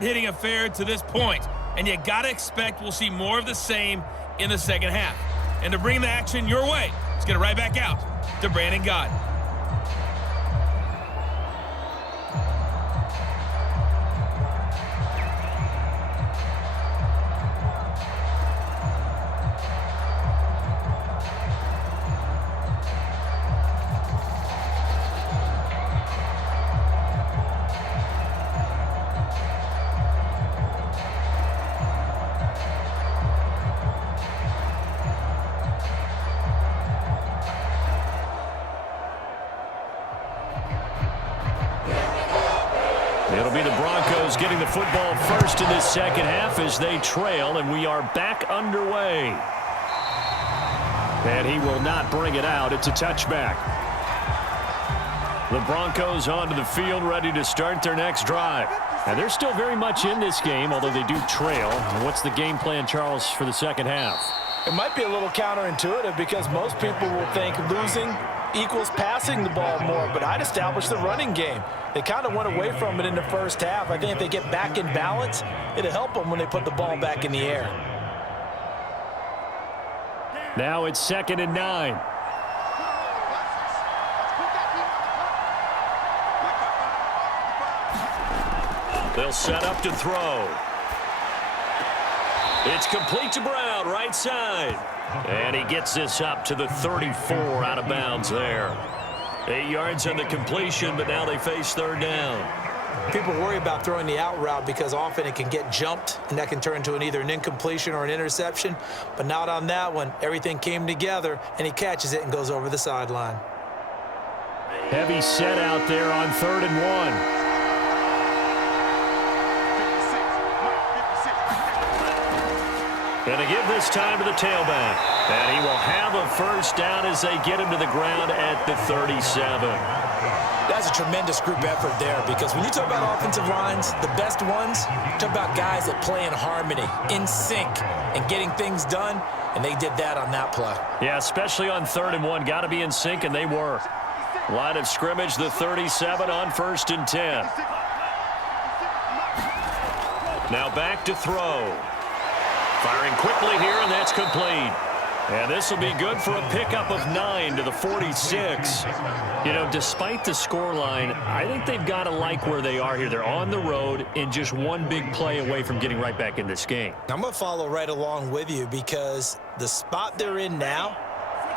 hitting affair to this point, and you got to expect we'll see more of the same in the second half. And to bring the action your way, let's get it right back out to Brandon Gott. It'll be the Broncos getting the football first in this second half as they trail, and we are back underway. And he will not bring it out. It's a touchback. The Broncos onto the field, ready to start their next drive. And they're still very much in this game, although they do trail. And what's the game plan, Charles, for the second half? It might be a little counterintuitive because most people will think losing equals passing the ball more, but I'd establish the running game. They kind of went away from it in the first half. I think if they get back in balance, it'll help them when they put the ball back in the air. Now it's 2nd and 9. They'll set up to throw. It's complete to Brown, right side. And he gets this up to the 34, out of bounds there. 8 yards on the completion, but now they face 3rd down. People worry about throwing the out route because often it can get jumped, and that can turn into either an incompletion or an interception. But not on that one. Everything came together, and he catches it and goes over the sideline. Heavy set out there on 3rd and 1. And to give this time to the tailback. And he will have a first down as they get him to the ground at the 37. That's a tremendous group effort there because when you talk about offensive lines, the best ones, talk about guys that play in harmony, in sync, and getting things done, and they did that on that play. Yeah, especially on 3rd and 1. Got to be in sync, and they were. Line of scrimmage, the 37 on 1st and 10. Now back to throw. Firing quickly here, and that's complete. And this will be good for a pickup of 9 to the 46. You know, despite the scoreline, I think they've got to like where they are here. They're on the road and just one big play away from getting right back in this game. I'm going to follow right along with you because the spot they're in now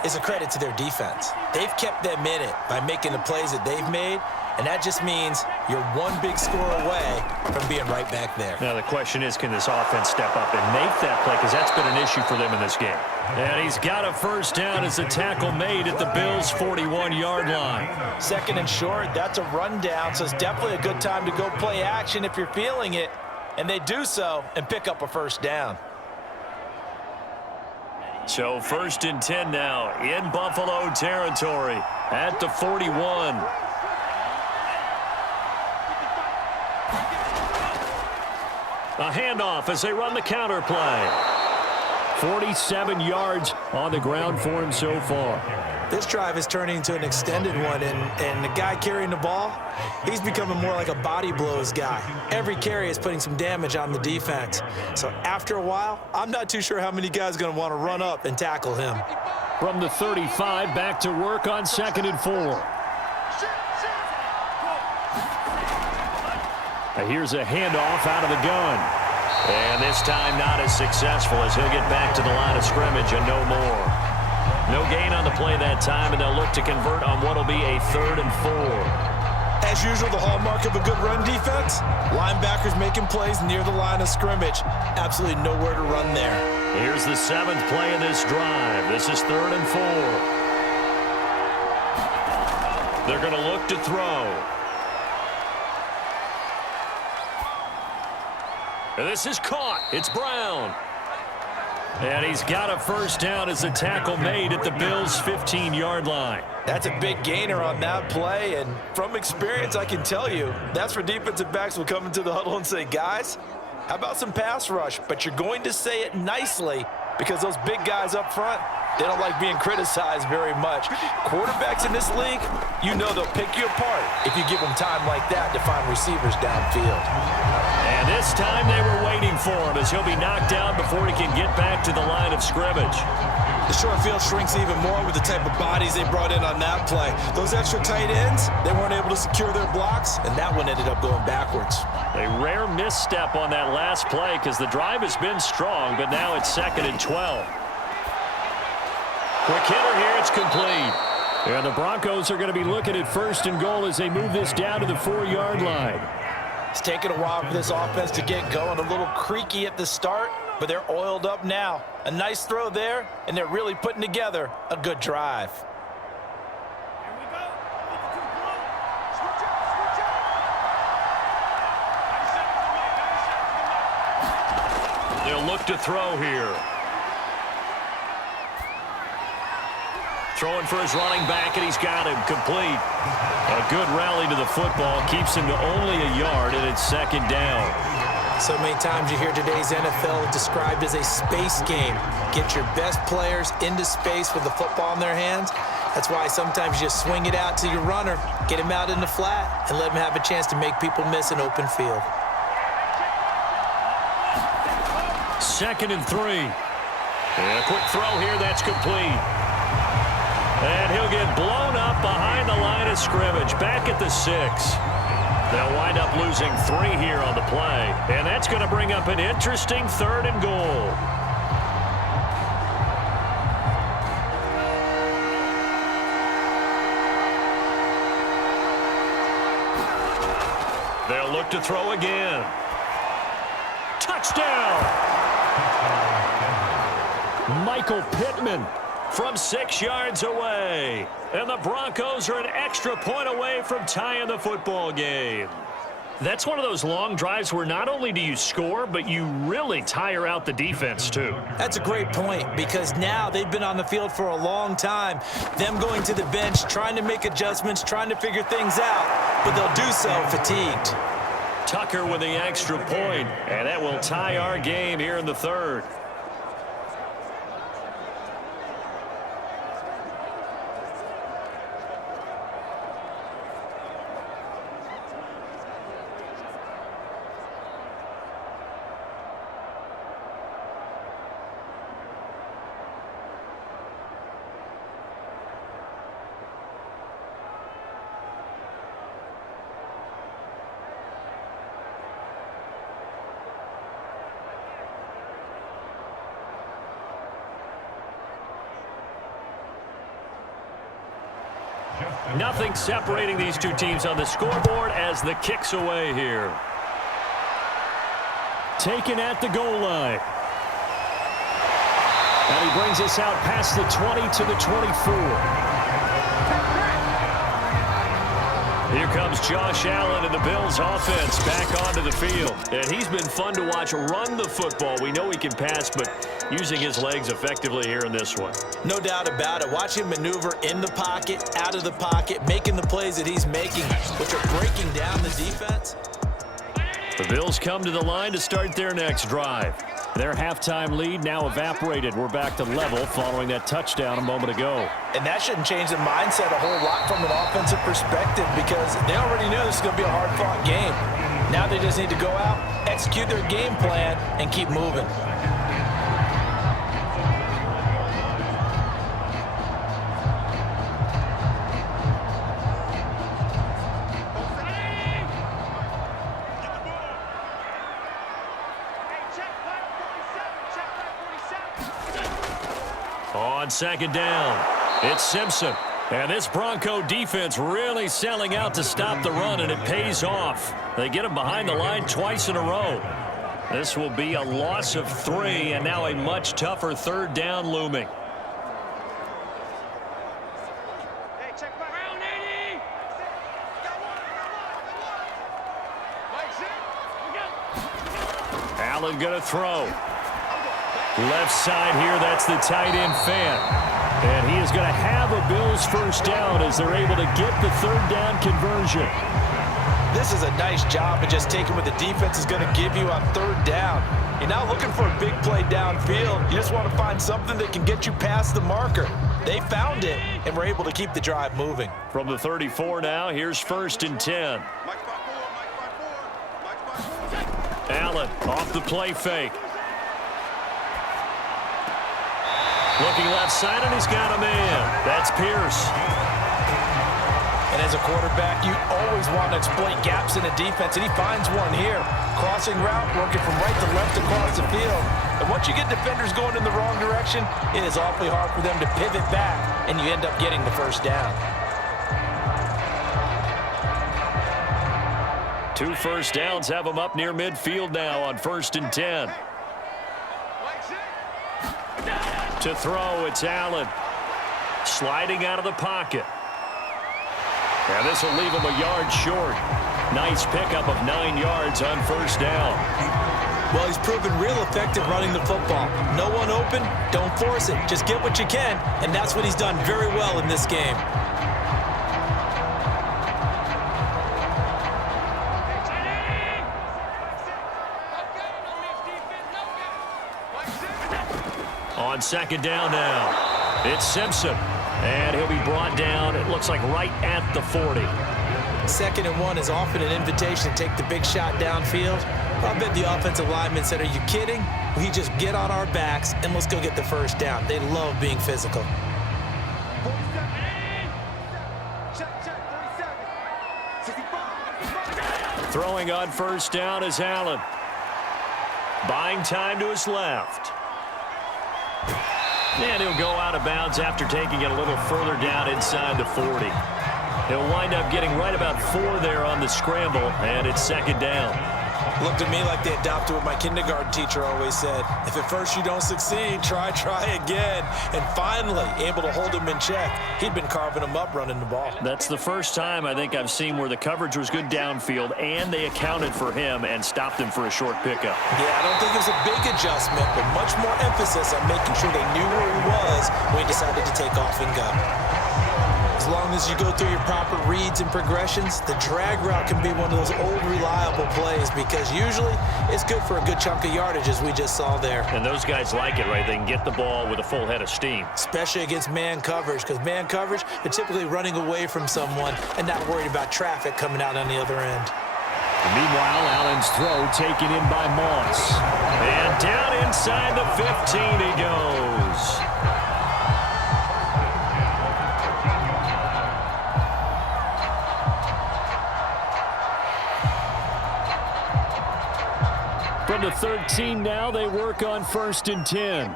is a credit to their defense. They've kept them in it by making the plays that they've made, and that just means you're one big score away from being right back there. Now the question is, can this offense step up and make that play, because that's been an issue for them in this game. And he's got a first down as the tackle made at the Bills' 41-yard line. 2nd and short, that's a rundown, so it's definitely a good time to go play action if you're feeling it, and they do so and pick up a first down. So 1st and 10 now in Buffalo territory at the 41. A handoff as they run the counter play. 47 yards on the ground for him so far. This drive is turning into an extended one, and the guy carrying the ball, he's becoming more like a body blows guy. Every carry is putting some damage on the defense. So after a while, I'm not too sure how many guys are going to want to run up and tackle him. From the 35, back to work on 2nd and 4. Here's a handoff out of the gun. And this time not as successful as he'll get back to the line of scrimmage and no more. No gain on the play that time, and they'll look to convert on what will be a 3rd and 4. As usual, the hallmark of a good run defense, linebackers making plays near the line of scrimmage. Absolutely nowhere to run there. Here's the 7th play of this drive. This is 3rd and 4. They're going to look to throw. And this is caught. It's Brown. And he's got a first down as the tackle made at the Bills' 15-yard line. That's a big gainer on that play, and from experience, I can tell you, that's where defensive backs will come into the huddle and say, guys, how about some pass rush? But you're going to say it nicely because those big guys up front, They don't like being criticized very much. Quarterbacks in this league, you know they'll pick you apart if you give them time like that to find receivers downfield. And this time they were waiting for him as he'll be knocked down before he can get back to the line of scrimmage. The short field shrinks even more with the type of bodies they brought in on that play. Those extra tight ends, they weren't able to secure their blocks, and that one ended up going backwards. A rare misstep on that last play because the drive has been strong, but now it's 2nd and 12. Quick hitter here, it's complete. And the Broncos are going to be looking at 1st and goal as they move this down to the 4-yard line. It's taken a while for this offense to get going. A little creaky at the start, but they're oiled up now. A nice throw there, and they're really putting together a good drive. They'll look to throw here. Throwing for his running back, and he's got him complete. A good rally to the football keeps him to only a yard, and it's 2nd down. So many times you hear today's NFL described as a space game. Get your best players into space with the football in their hands. That's why sometimes you just swing it out to your runner, get him out in the flat, and let him have a chance to make people miss an open field. 2nd and 3. And a quick throw here, that's complete. And he'll get blown up behind the line of scrimmage, back at the 6. They'll wind up losing 3 here on the play. And that's going to bring up an interesting 3rd and goal. They'll look to throw again. Touchdown! Michael Pittman from 6 yards away. And the Broncos are an extra point away from tying the football game. That's one of those long drives where not only do you score, but you really tire out the defense too. That's a great point because now they've been on the field for a long time. Them going to the bench, trying to make adjustments, trying to figure things out, but they'll do so fatigued. Tucker with the extra point, and that will tie our game here in the 3rd. Nothing separating these two teams on the scoreboard as the kick's away here. Taken at the goal line. And he brings us out past the 20 to the 24. Here comes Josh Allen and the Bills offense back onto the field. And he's been fun to watch run the football. We know he can pass, but using his legs effectively here in this one. No doubt about it. Watch him maneuver in the pocket, out of the pocket, making the plays that he's making, which are breaking down the defense. The Bills come to the line to start their next drive. Their halftime lead now evaporated. We're back to level following that touchdown a moment ago. And that shouldn't change the mindset a whole lot from an offensive perspective because they already knew this was going to be a hard-fought game. Now they just need to go out, execute their game plan, and keep moving. On 2nd down, it's Simpson. And this Bronco defense really selling out to stop the run, and it pays off. They get him behind the line twice in a row. This will be a loss of 3, and now a much tougher 3rd down looming. Allen going to throw. Left side here, that's the tight end fan. And he is going to have a Bills first down as they're able to get the 3rd down conversion. This is a nice job of just taking what the defense is going to give you on third down. You're not looking for a big play downfield. You just want to find something that can get you past the marker. They found it, and were able to keep the drive moving. From the 34 now, here's 1st and 10. Allen off the play fake. Looking left side, and he's got a man. That's Pierce. And as a quarterback, you always want to exploit gaps in the defense, and he finds one here. Crossing route, working from right to left across the field. And once you get defenders going in the wrong direction, it is awfully hard for them to pivot back, and you end up getting the first down. 2 first downs have them up near midfield now on 1st and 10. To throw, it's Allen. Sliding out of the pocket. And this will leave him a yard short. Nice pickup of 9 yards on 1st down. Well, he's proven real effective running the football. No one open, don't force it. Just get what you can, and that's what he's done very well in this game. On 2nd down now, it's Simpson. And he'll be brought down, it looks like right at the 40. 2nd and 1 is often an invitation to take the big shot downfield. I bet the offensive lineman said, are you kidding? We just get on our backs and let's go get the first down. They love being physical. Throwing on 1st down is Allen. Buying time to his left. And he'll go out of bounds after taking it a little further down inside the 40. He'll wind up getting right about 4 there on the scramble, and it's 2nd down. Looked to me like they adopted what my kindergarten teacher always said. If at first you don't succeed, try again. And finally, able to hold him in check. He'd been carving him up running the ball. That's the first time I think I've seen where the coverage was good downfield, and they accounted for him and stopped him for a short pickup. Yeah, I don't think it was a big adjustment, but much more emphasis on making sure they knew where he was when he decided to take off and go. As long as you go through your proper reads and progressions, the drag route can be one of those old reliable plays because usually it's good for a good chunk of yardage as we just saw there. And those guys like it, right? They can get the ball with a full head of steam. Especially against man coverage, because man coverage, they're typically running away from someone and not worried about traffic coming out on the other end. Meanwhile, Allen's throw taken in by Moss. And down inside the 15 he goes. From the 13 now, they work on 1st and 10.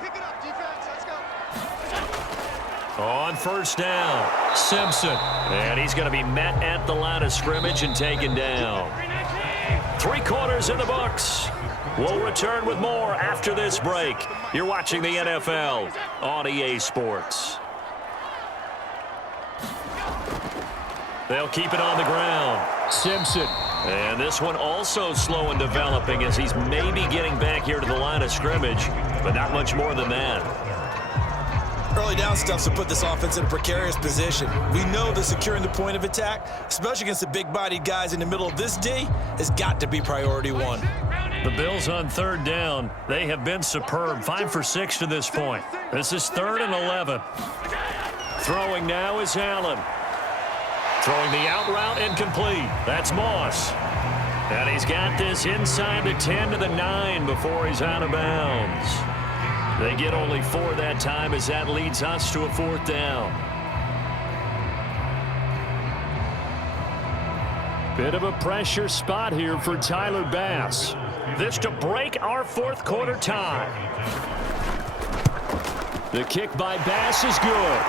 On 1st down, Simpson. And he's going to be met at the line of scrimmage and taken down. 3 quarters in the books. We'll return with more after this break. You're watching the NFL on EA Sports. They'll keep it on the ground. Simpson. And this one also slow in developing as he's maybe getting back here to the line of scrimmage, but not much more than that. Early down stuff to put this offense in a precarious position. We know that securing the point of attack, especially against the big-bodied guys in the middle of this D, has got to be priority 1. The Bills on 3rd down. They have been superb. 5 for 6 to this point. This is 3rd and 11. Throwing now is Allen. Throwing the out route incomplete. That's Moss. And he's got this inside the 10 to the 9 before he's out of bounds. They get only 4 that time as that leads us to a 4th down. Bit of a pressure spot here for Tyler Bass. This to break our 4th quarter tie. The kick by Bass is good.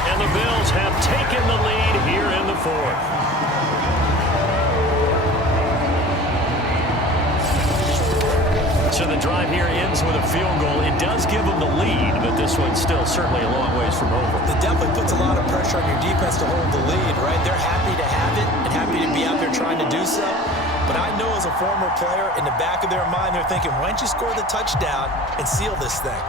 And the Bills have taken the lead here in the 4th. So the drive here ends with a field goal. It does give them the lead, but this one's still certainly a long ways from over. It definitely puts a lot of pressure on your defense to hold the lead, right? They're happy to have it and happy to be out there trying to do so. But I know as a former player, in the back of their mind, they're thinking, why don't you score the touchdown and seal this thing?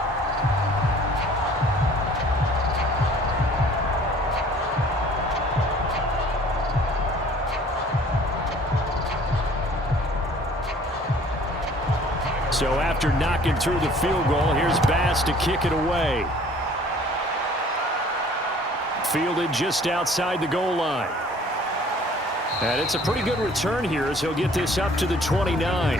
So after knocking through the field goal, here's Bass to kick it away. Fielded just outside the goal line. And it's a pretty good return here as he'll get this up to the 29.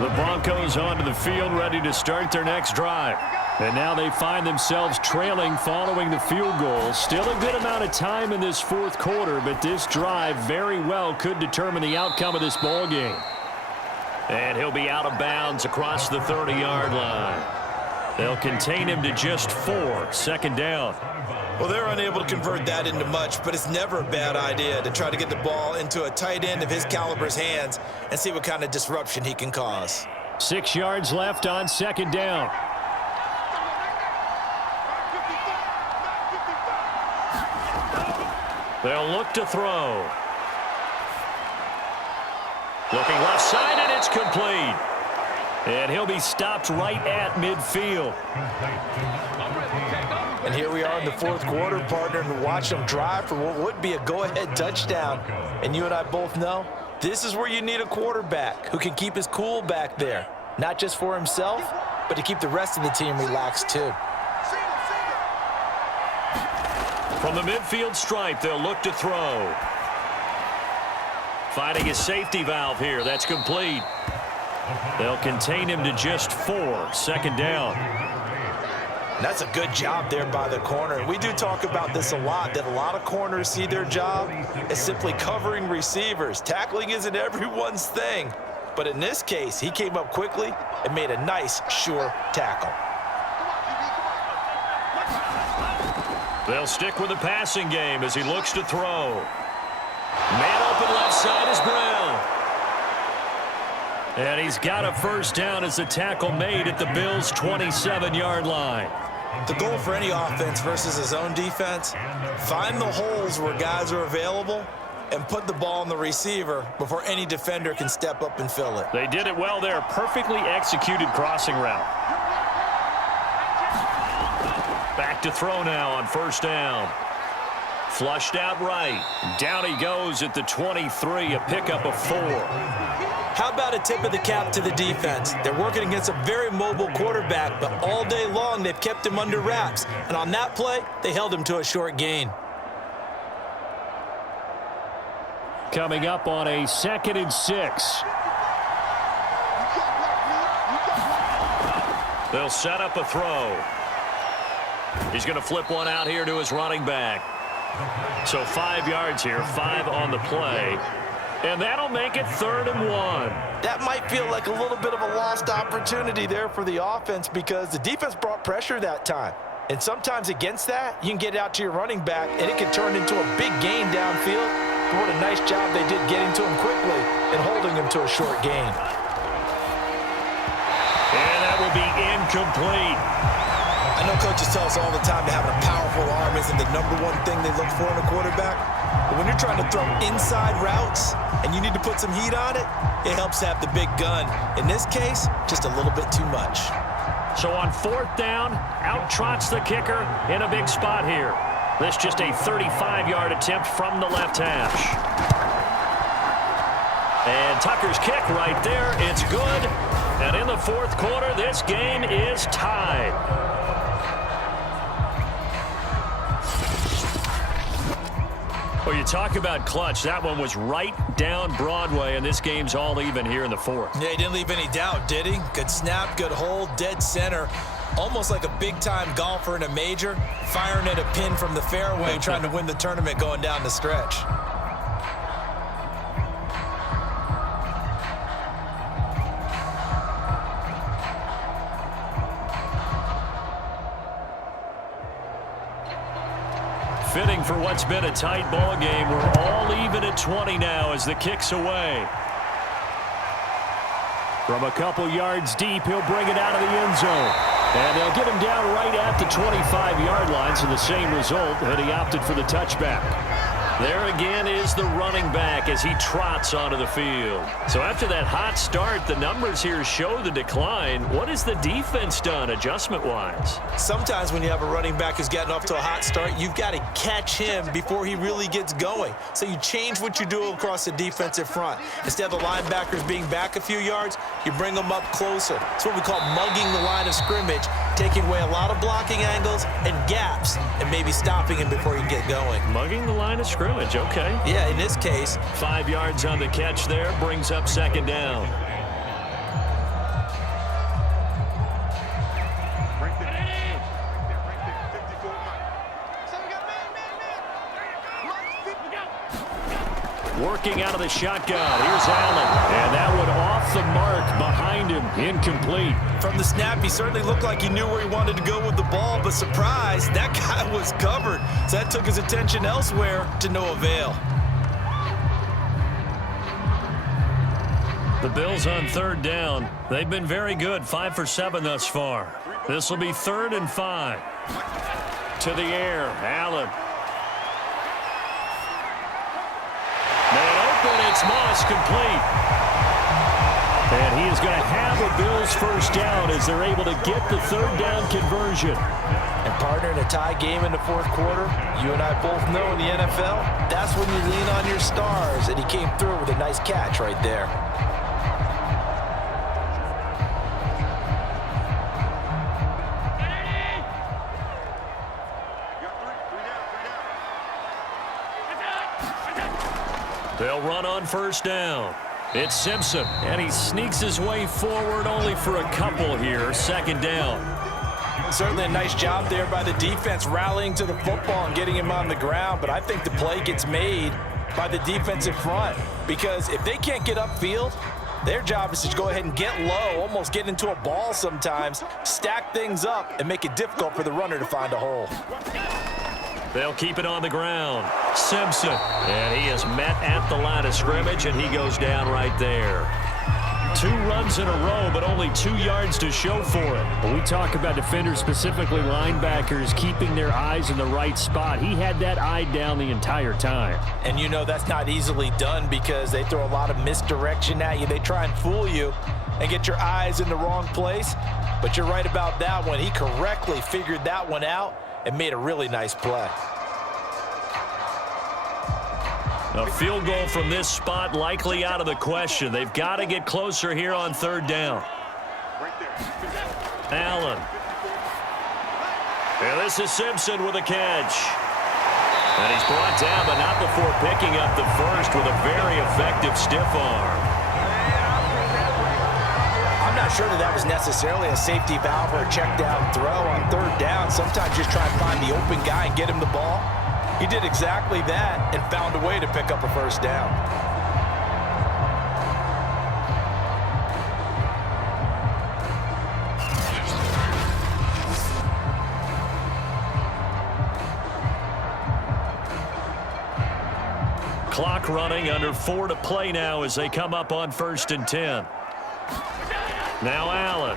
The Broncos onto the field, ready to start their next drive. And now they find themselves trailing following the field goal. Still a good amount of time in this fourth quarter, but this drive very well could determine the outcome of this ball game. And he'll be out of bounds across the 30-yard line. They'll contain him to just 4, second down. Well, they're unable to convert that into much, but it's never a bad idea to try to get the ball into a tight end of his caliber's hands and see what kind of disruption he can cause. 6 yards left on second down. They'll look to throw. Looking left side, and it's complete. And he'll be stopped right at midfield. And here we are in the fourth quarter, partner, and watch them drive for what would be a go-ahead touchdown. And you and I both know this is where you need a quarterback who can keep his cool back there, not just for himself, but to keep the rest of the team relaxed too. From the midfield stripe, they'll look to throw. Finding his safety valve here. That's complete. They'll contain him to just 4, second down. That's a good job there by the corner. We do talk about this a lot, that a lot of corners see their job as simply covering receivers. Tackling isn't everyone's thing. But in this case, he came up quickly and made a nice, sure tackle. They'll stick with the passing game as he looks to throw. Man open left side is Brown. And he's got a first down as the tackle made at the Bills' 27-yard line. The goal for any offense versus his own defense, find the holes where guys are available and put the ball on the receiver before any defender can step up and fill it. They did it well there. Perfectly executed crossing route. Back to throw now on first down. Flushed out right. Down he goes at the 23, a pickup of 4. How about a tip of the cap to the defense? They're working against a very mobile quarterback, but all day long they've kept him under wraps. And on that play, they held him to a short gain. Coming up on a 2nd and 6. They'll set up a throw. He's going to flip one out here to his running back. So 5 yards here, 5 on the play. And that'll make it 3rd and 1. That might feel like a little bit of a lost opportunity there for the offense because the defense brought pressure that time. And sometimes against that, you can get out to your running back, and it can turn into a big gain downfield. But what a nice job they did getting to him quickly and holding him to a short gain. And that will be incomplete. I know coaches tell us all the time that having a powerful arm isn't the #1 thing they look for in a quarterback. But when you're trying to throw inside routes and you need to put some heat on it, it helps to have the big gun. In this case, just a little bit too much. So on 4th down, out trots the kicker in a big spot here. This just a 35-yard attempt from the left hash. And Tucker's kick right there. It's good. And in the fourth quarter, this game is tied. Well, you talk about clutch. That one was right down Broadway, and this game's all even here in the fourth. Yeah, he didn't leave any doubt, did he? Good snap, good hold, dead center. Almost like a big-time golfer in a major, firing at a pin from the fairway, trying to win the tournament going down the stretch. Fitting for what's been a tight ball game. We're all even at 20 now as the kick's away. From a couple yards deep, he'll bring it out of the end zone. And they'll get him down right at the 25-yard line, so the same result, and he opted for the touchback. There again is the running back as he trots onto the field. So after that hot start, the numbers here show the decline. What has the defense done adjustment-wise? Sometimes when you have a running back who's gotten off to a hot start, you've got to catch him before he really gets going. So you change what you do across the defensive front. Instead of the linebackers being back a few yards, you bring them up closer. It's what we call mugging the line of scrimmage, taking away a lot of blocking angles and gaps and maybe stopping him before he can get going. Mugging the line of scrimmage, okay. Yeah, in this case. 5 yards on the catch there, brings up second down. Working out of the shotgun. Here's Allen. And that one off the mark behind him. Incomplete. From the snap, he certainly looked like he knew where he wanted to go with the ball, but surprise, that guy was covered. So that took his attention elsewhere to no avail. The Bills on third down. They've been very good, 5 for 7 thus far. This will be 3rd and 5. To the air, Allen. It's Moss, complete. And he is going to have a Bills first down as they're able to get the third down conversion. And partner, in a tie game in the fourth quarter, you and I both know in the NFL, that's when you lean on your stars. And he came through with a nice catch right there. They'll run on first down. It's Simpson, and he sneaks his way forward only for a couple here. Second down. Certainly a nice job there by the defense rallying to the football and getting him on the ground, but I think the play gets made by the defensive front because if they can't get upfield, their job is to go ahead and get low, almost get into a ball sometimes, stack things up, and make it difficult for the runner to find a hole. They'll keep it on the ground. Simpson, and he is met at the line of scrimmage, and he goes down right there. 2 runs in a row, but only 2 yards to show for it. When we talk about defenders, specifically linebackers, keeping their eyes in the right spot, he had that eye down the entire time. And you know that's not easily done because they throw a lot of misdirection at you. They try and fool you and get your eyes in the wrong place. But you're right about that one. He correctly figured that one out and made a really nice play. A field goal from this spot likely out of the question. They've got to get closer here on third down. Allen. And this is Simpson with a catch. And he's brought down, but not before picking up the first with a very effective stiff arm. I'm not sure that was necessarily a safety valve or a check down throw on third down. Sometimes just try and find the open guy and get him the ball. He did exactly that and found a way to pick up a first down. Clock running, under 4 to play now as they come up on 1st and 10. Now Allen.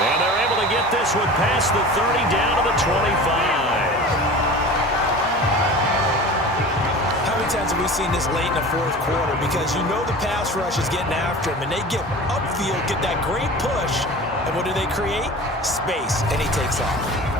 And they're able to get this one past the 30 down to the 25. How many times have we seen this late in the fourth quarter? Because you know the pass rush is getting after him, and they get upfield, get that great push, and what do they create? Space, and he takes off.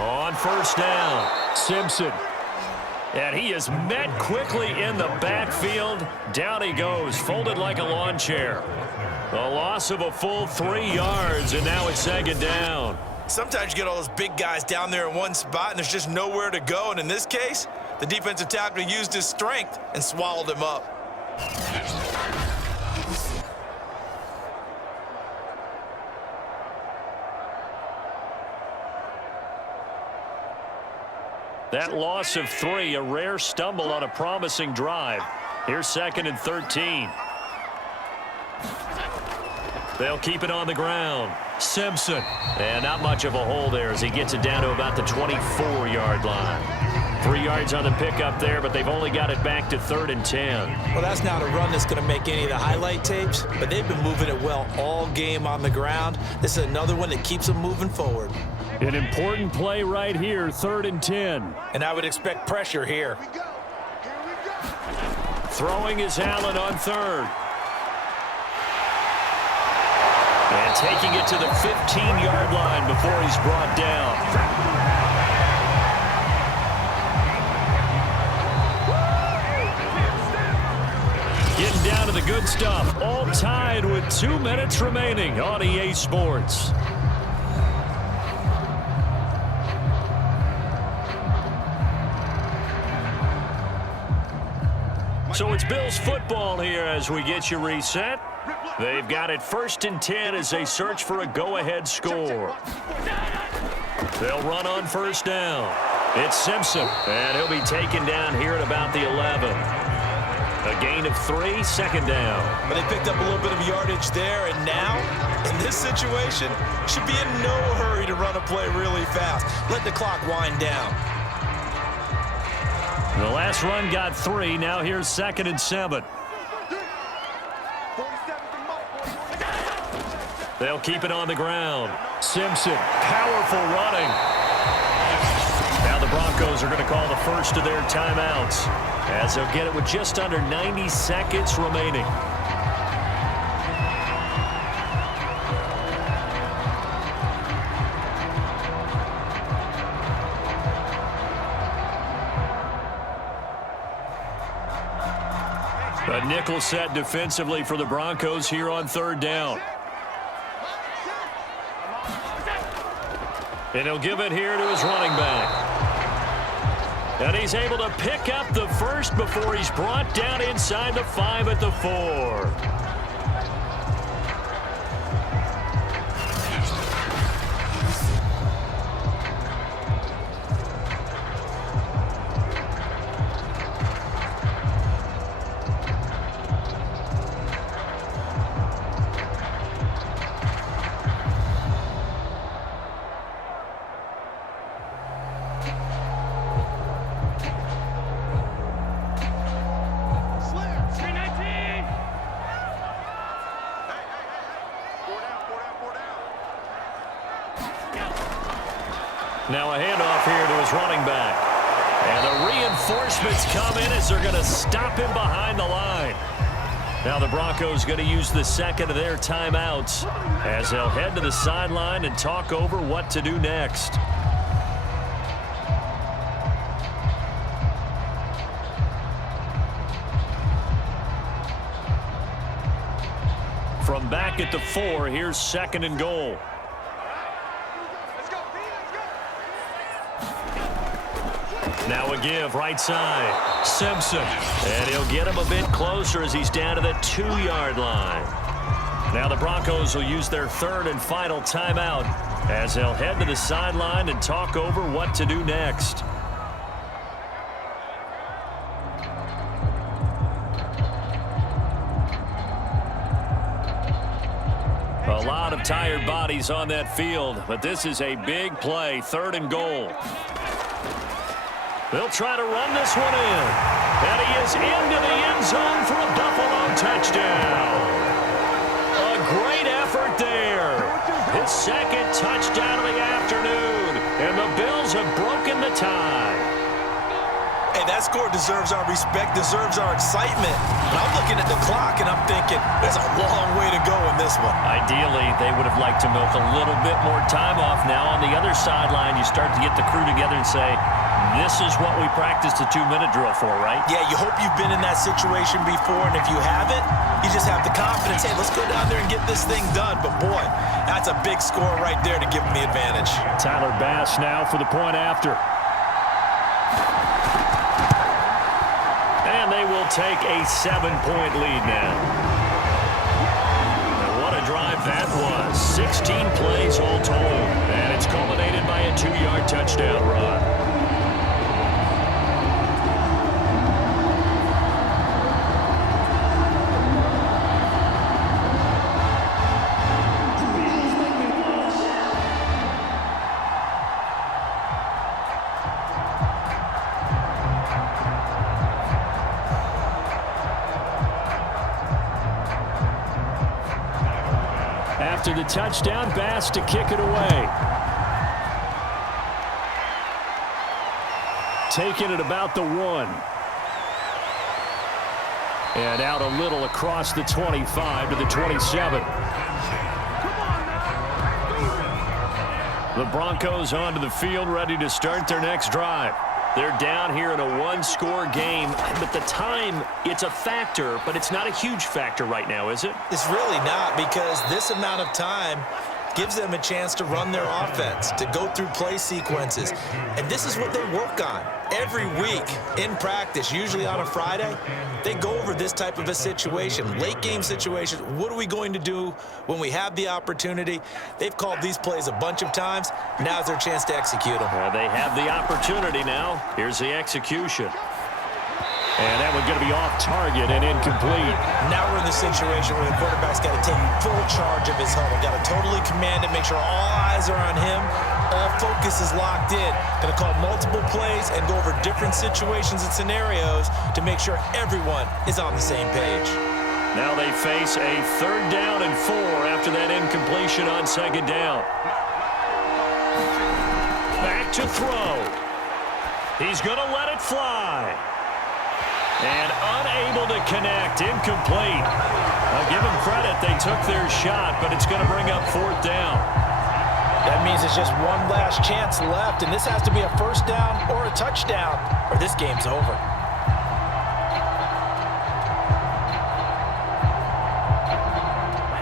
On first down, Simpson. And he is met quickly in the backfield. Down he goes, folded like a lawn chair. A loss of a full 3 yards, and now it's second down. Sometimes you get all those big guys down there in one spot, and there's just nowhere to go. And in this case, the defensive tackle used his strength and swallowed him up. That loss of 3, a rare stumble on a promising drive. Here's 2nd and 13. They'll keep it on the ground. Simpson. And not much of a hole there as he gets it down to about the 24-yard line. 3 yards on the pickup there, but they've only got it back to 3rd and 10. Well, that's not a run that's going to make any of the highlight tapes, but they've been moving it well all game on the ground. This is another one that keeps them moving forward. An important play right here, 3rd and 10. And I would expect pressure here. Throwing is Allen on 3rd. And taking it to the 15-yard line before he's brought down. Getting down to the good stuff. All tied with 2 minutes remaining on EA Sports. So it's Bills football here as we get you reset. They've got it 1st and 10 as they search for a go-ahead score. They'll run on 1st down. It's Simpson, and he'll be taken down here at about the 11. A gain of 3, 2nd down. But they picked up a little bit of yardage there, and now, in this situation, should be in no hurry to run a play really fast. Let the clock wind down. The last run got 3. Now here's 2nd and 7. They'll keep it on the ground. Simpson, powerful running. Now the Broncos are going to call the first of their timeouts as they'll get it with just under 90 seconds remaining. A nickel set defensively for the Broncos here on 3rd down. And he'll give it here to his running back. And he's able to pick up the first before he's brought down inside the 5 at the 4. Now a handoff here to his running back. And the reinforcements come in as they're going to stop him behind the line. Now the Broncos going to use the 2nd of their timeouts as they'll head to the sideline and talk over what to do next. From back at the 4, here's 2nd and goal. Now a give right side. Simpson. And he'll get him a bit closer as he's down to the 2-yard line. Now the Broncos will use their 3rd and final timeout as they'll head to the sideline and talk over what to do next. A lot of tired bodies on that field, but this is a big play, 3rd and goal. They'll try to run this one in. And he is into the end zone for a Buffalo touchdown. A great effort there. His 2nd touchdown of the afternoon. And the Bills have broken the tie. Hey, that score deserves our respect, deserves our excitement. But I'm looking at the clock, and I'm thinking, there's a long way to go in this one. Ideally, they would have liked to milk a little bit more time off. Now on the other sideline, you start to get the crew together and say, this is what we practiced the 2-minute drill for, right? Yeah, you hope you've been in that situation before, and if you haven't, you just have the confidence, hey, let's go down there and get this thing done. But, boy, that's a big score right there to give them the advantage. Tyler Bass now for the point after. And they will take a 7-point lead now. And what a drive that was. 16 plays all told. And it's culminated by a 2-yard touchdown run. touchdown. Bass to kick it away. Taking it about the 1. And out a little across the 25 to the 27. The Broncos onto the field, ready to start their next drive. They're down here in a one-score game, but the time, it's a factor, but it's not a huge factor right now, is it? It's really not, because this amount of time gives them a chance to run their offense, to go through play sequences. And this is what they work on every week in practice, usually on a Friday. They go over this type of a situation, late game situation. What are we going to do when we have the opportunity? They've called these plays a bunch of times. Now's their chance to execute them. They have the opportunity now. Here's the execution. And that one's going to be off target and incomplete. Now we're in the situation where the quarterback's got to take full charge of his huddle. Got to totally command it, make sure all eyes are on him. All focus is locked in. Going to call multiple plays and go over different situations and scenarios to make sure everyone is on the same page. Now they face a 3rd down and 4 after that incompletion on 2nd down. Back to throw. He's going to let it fly. And unable to connect, incomplete. I'll give them credit, they took their shot, but it's going to bring up 4th down. That means it's just one last chance left, and this has to be a 1st down or a touchdown, or this game's over.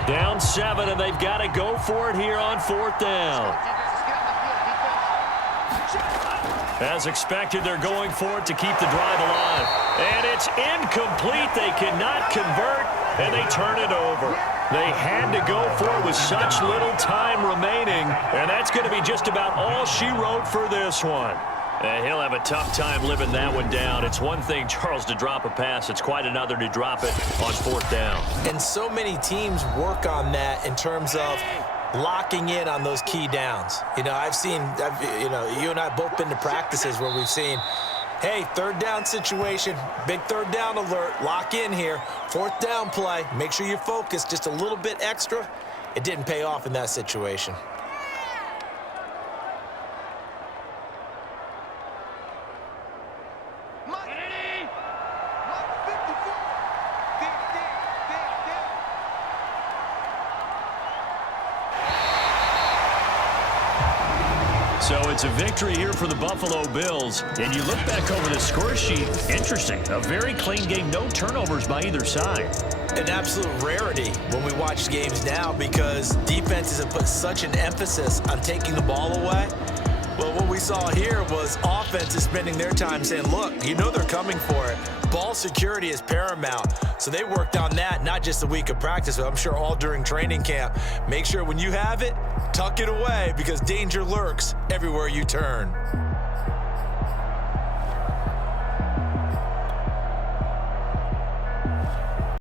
Down 7, and they've got to go for it here on 4th down. As expected, they're going for it to keep the drive alive. And it's incomplete. They cannot convert, and they turn it over. They had to go for it with such little time remaining, and that's going to be just about all she wrote for this one. He'll have a tough time living that one down. It's one thing, Charles, to drop a pass. It's quite another to drop it on 4th down. And so many teams work on that in terms of locking in on those key downs. You know, you and I have both been to practices where we've seen, hey, 3rd down situation, big 3rd down alert, lock in here, 4th down play, make sure you focus just a little bit extra. It didn't pay off in that situation. So it's a victory here for the Buffalo Bills. And you look back over the score sheet, interesting. A very clean game, no turnovers by either side. An absolute rarity when we watch games now, because defenses have put such an emphasis on taking the ball away. Well, what we saw here was offenses spending their time saying, look, you know they're coming for it. Ball security is paramount. So they worked on that, not just a week of practice, but I'm sure all during training camp. Make sure when you have it, tuck it away, because danger lurks everywhere you turn.